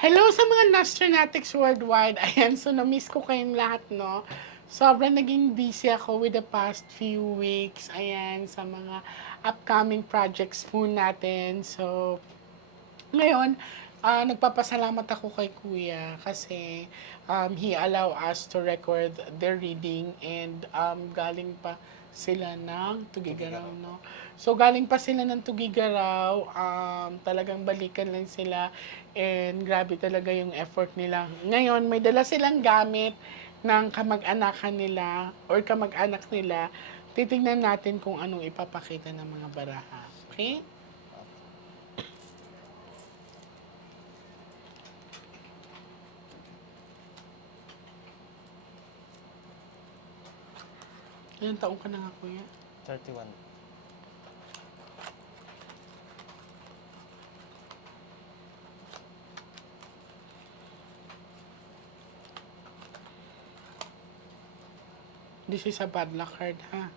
Hello sa mga Nostronatics worldwide. Ayan, so na-miss ko kayong lahat, no? Sobrang naging busy ako with the past few weeks. Ayan, sa mga upcoming projects po natin. So, ngayon, ah, nagpapasalamat ako kay Kuya kasi um, he allow us to record their reading and um, galing pa sila ng Tugigaraw, no? So, galing pa sila ng Tugigaraw, um, talagang balikan lang sila and grabe talaga yung effort nila. Ngayon, may dala silang gamit ng kamag-anakan nila or kamag-anak nila. Titingnan natin kung anong ipapakita ng mga baraha. Okay? Ilang taong ka na nga, kuya? 31. This is a bad luck card, ha?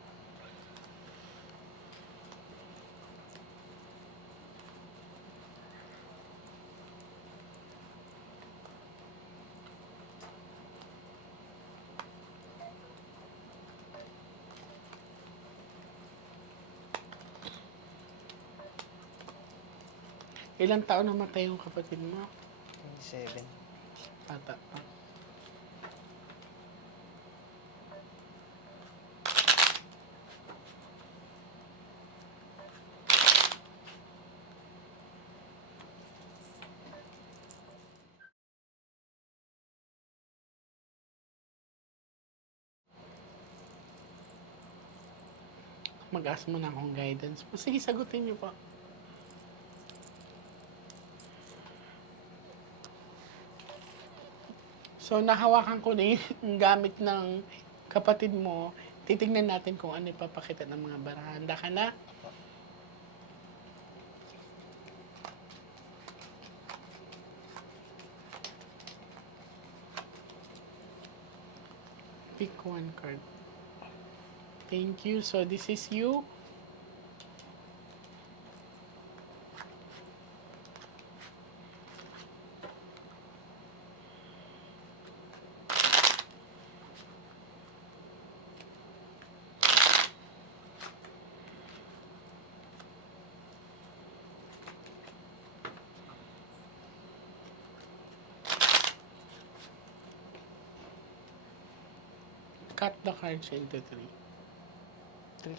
Ilang taon namatay yung kapatid mo? 27. Bata pa. Mag-ask mo na akong guidance. Sige, sagutin niyo po. So, nahawakan ko na yung gamit ng kapatid mo. Titignan natin kung ano ipapakita ng mga barahan. Handa ka na? Pick one card. Thank you. So, this is you. Cut the cards into three. Three.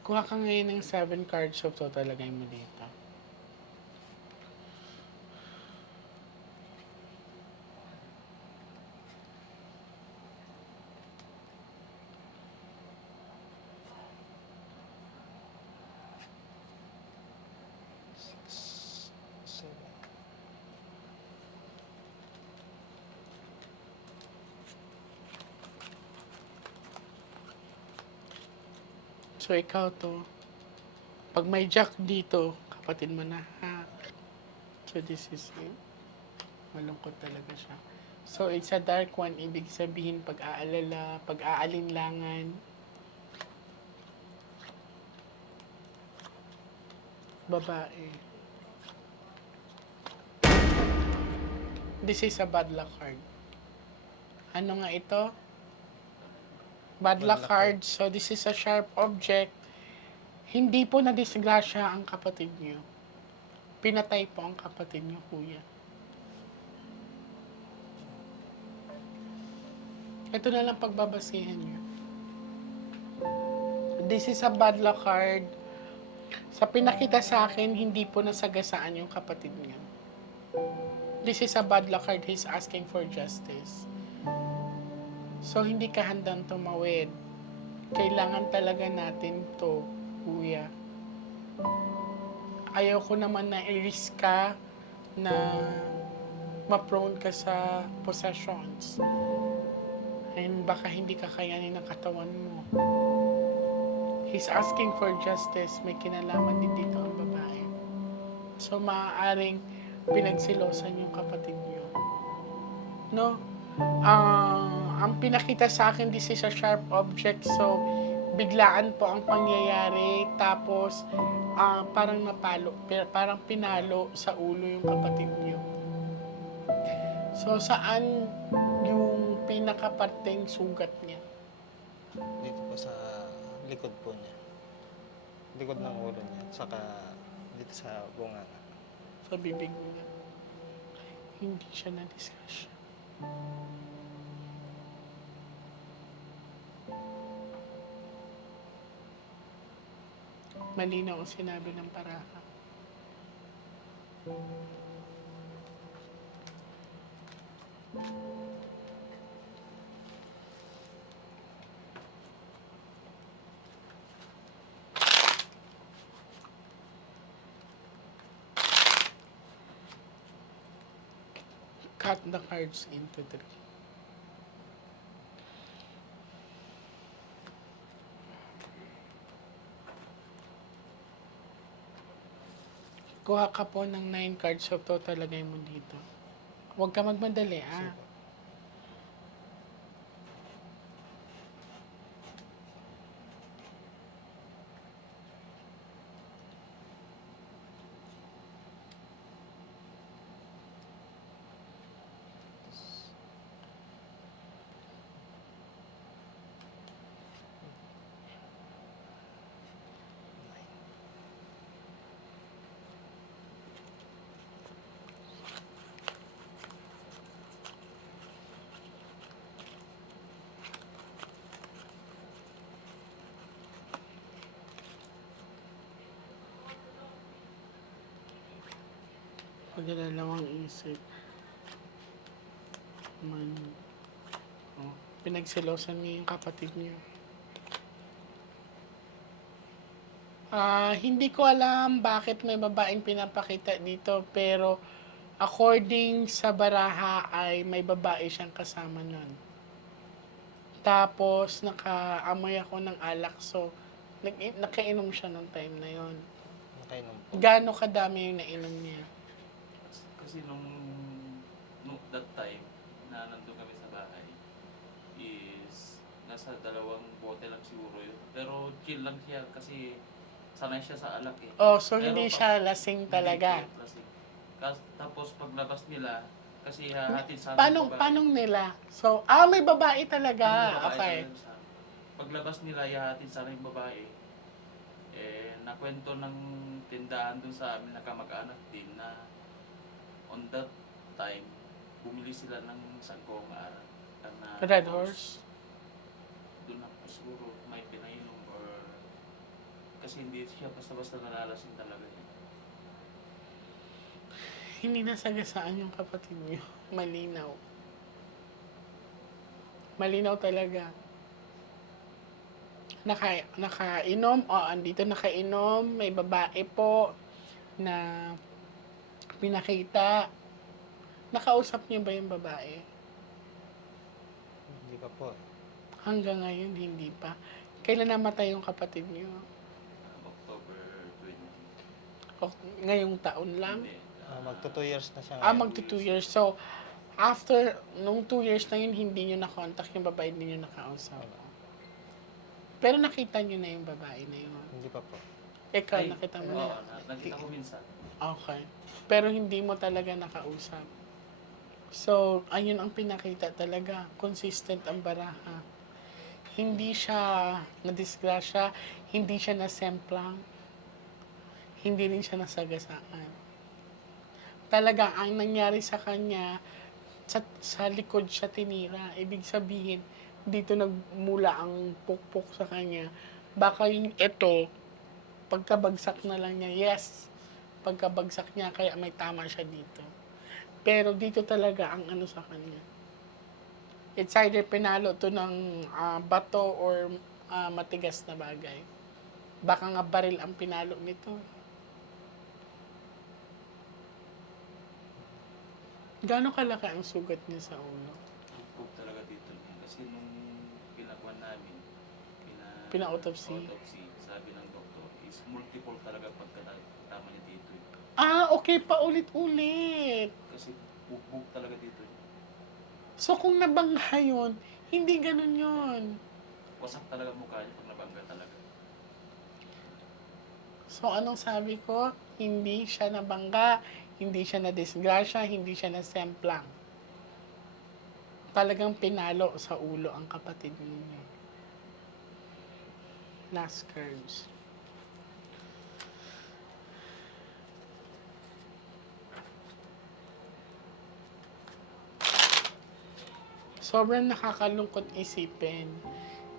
Kuha ka ngayon ng seven cards of to talagay mo dito. So, ikaw to. Pag may jack dito, kapatid mo na, ha? So, this is it. Malungkot talaga siya. So, it's a dark one. Ibig sabihin, pag-aalala, pag-aalinlangan. Babae. This is a bad luck card. Ano nga ito? Bad luck card. So, this is a sharp object. Hindi po na-disgrasya ang kapatid niyo. Pinatay po ang kapatid niyo, kuya. Ito na lang pagbabasihan niyo. This is a bad luck card. Sa pinakita sa akin, hindi po nasagasaan yung kapatid niya. This is a bad luck card. He's asking for justice. So, hindi ka handang tumawid. Kailangan talaga natin to, kuya. Ayaw ko naman na i-risk ka na ma-prone ka sa possessions. And baka hindi ka kayanin ng katawan mo. He's asking for justice. May kinalaman din dito ang babae. So, maaaring pinagsilosan yung kapatid niyo. No? Ah, ang pinakita sa akin, this is a sharp object. So, biglaan po ang pangyayari. Tapos, ah, parang napalo, parang pinalo sa ulo yung kapatid niyo. So, saan yung pinakaparteng sugat niya? Dito po sa likod po niya. Likod ng ulo niya. Saka dito sa bunganga. Sa bibig niya. Hindi siya na-discuss. Malinaw ang sinabi ng paraka. Cut the cards into three. Kuha ka po ng nine cards so total lagay mo dito. Huwag ka magmadali, ah. Pagdalalawang isip. Man. Oh, pinagsilosan niyo yung kapatid niyo. Ah, hindi ko alam bakit may babaeng pinapakita dito, pero according sa baraha ay may babae siyang kasama nun. Tapos, nakaamoy ako ng alak, so nag nakainom siya nung time na yon. Nakainom po. Gaano kadami yung nainom niya? Kasi nung, nung that time na nandun kami sa bahay is nasa dalawang bote lang siguro yun. Pero chill lang siya kasi sanay siya sa alak eh. Oh, so Pero hindi siya lasing talaga. Hindi siya lasing. Kas- tapos paglabas nila, kasi hahatid sa amin Paano, babae. paano nila? So, ah, may babae talaga. May babae Okay. talaga sa. Paglabas nila, yahatid sa amin babae. Eh, nakwento ng tindahan dun sa amin na kamag-anak din na on that time, bumili sila ng sagong ara. Na Red horse. Doon na po siguro may pinainom or kasi hindi siya basta-basta nalalasing talaga eh. Hindi nasagasaan yung kapatid niyo. Malinaw. Malinaw talaga. Naka, nakainom, o andito nakainom, may babae po na pinakita. Nakausap niyo ba yung babae? Hindi pa po. Hanggang ngayon, hindi pa. Kailan namatay yung kapatid niyo? Um, October 20. O, ngayong taon lang? Hindi, Ah, ah, magto 2 years na siya Ah, ngayon. magto two years. So, after, nung two years na yun, hindi nyo na-contact yung babae, hindi nyo nakausap. Pero nakita nyo na yung babae na yun. Hindi pa po. Ikaw, ay, nakita mo oo, na. na, nakita ko minsan. Okay. Pero hindi mo talaga nakausap. So, ayun ang pinakita talaga. Consistent ang baraha. Hindi siya na-disgrasya, hindi siya nasemplang, hindi rin siya nasagasaan. Talaga, ang nangyari sa kanya, sa, sa likod siya tinira. Ibig sabihin, dito nagmula ang pukpok sa kanya. Baka yung ito, pagkabagsak na lang niya, yes, pagkabagsak niya, kaya may tama siya dito. Pero dito talaga ang ano sa kanya. It's either pinalo to ng ah, bato or ah, matigas na bagay. Baka nga baril ang pinalo nito. Gano'ng kalaki ang sugat niya sa ulo? Proof talaga dito. Kasi nung pinakuan namin, pina, Pina-autopsy? autopsy, sabi ng doktor, is multiple talaga pagkatama niya dito. eh. Ah, okay pa ulit-ulit. Kasi bugbog talaga dito. eh. So kung nabangga yun, Hindi ganun yun. Wasak talaga mukha niya pag nabangga talaga. So, anong sabi ko? Hindi siya nabangga, hindi siya na disgrasya, hindi siya na semplang. Talagang pinalo sa ulo ang kapatid ninyo. Last curves. Sobrang nakakalungkot isipin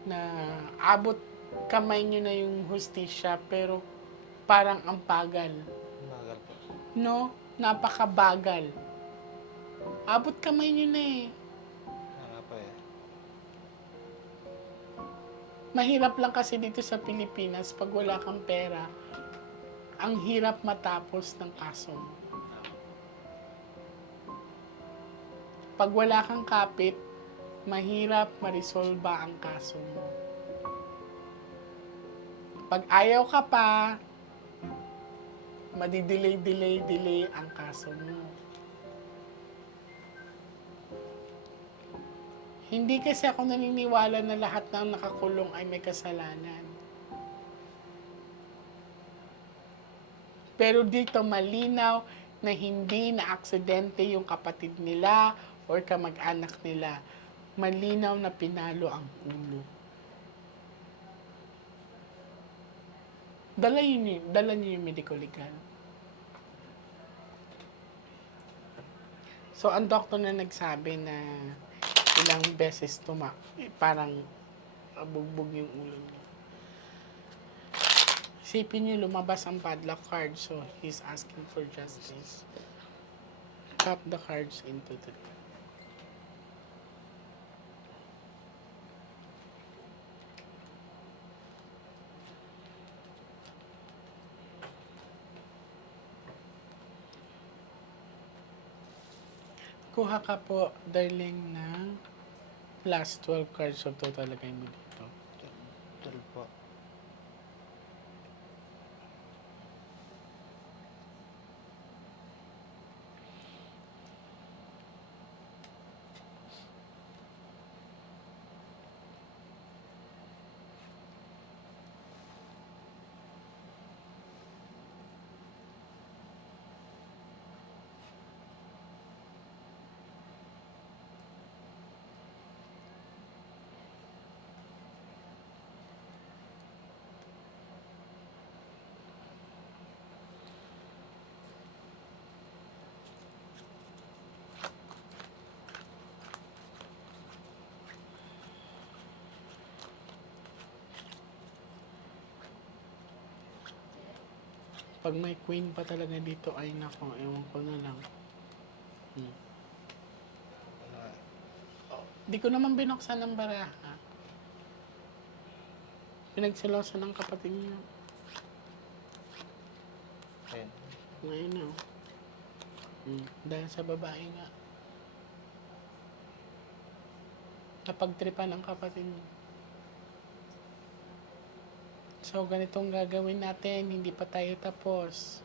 na abot kamay nyo na yung hustisya pero parang ang bagal. Magal po. No? Napakabagal. Abot kamay nyo na eh. Nga po eh. Mahirap lang kasi dito sa Pilipinas pag wala kang pera. Ang hirap matapos ng kaso mo. Pag wala kang kapit, mahirap marisolba ang kaso mo. Pag ayaw ka pa, madidelay, delay, delay ang kaso mo. Hindi kasi ako naniniwala na lahat ng nakakulong ay may kasalanan. Pero dito malinaw na hindi na aksidente yung kapatid nila or kamag-anak nila. Malinaw na pinalo ang ulo. Dala yun, dala niyo yung medical legal. So, ang doktor na nagsabi na ilang beses tuma, eh, parang bugbog yung ulo niya. Isipin niyo, lumabas ang padlock card, so he's asking for justice. Cut the cards into three. Kuha ka po, darling, ng last 12 cards of total lagay mo dito. Tuloy po. Pag may queen pa talaga dito, ay nako, ewan ko na lang. Hmm. Di ko naman binuksan ng baraha. Pinagsilosan ng kapatid niya. Ayun. Ngayon na. oh. Hmm. Dahil sa babae nga. Napagtripan ng kapatid niya. So, ganitong gagawin natin. Hindi pa tayo tapos.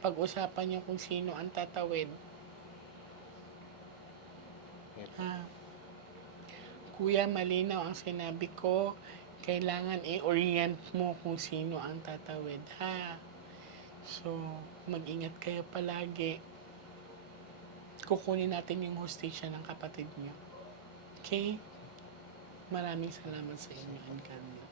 Pag-usapan niyo kung sino ang tatawid. Ayun. Ah. Kuya, malinaw ang sinabi ko. Kailangan i-orient mo kung sino ang tatawid, ha? So, mag-ingat kayo palagi. Kukunin natin yung hostisya ng kapatid niyo. Okay? Maraming salamat sa inyo bless.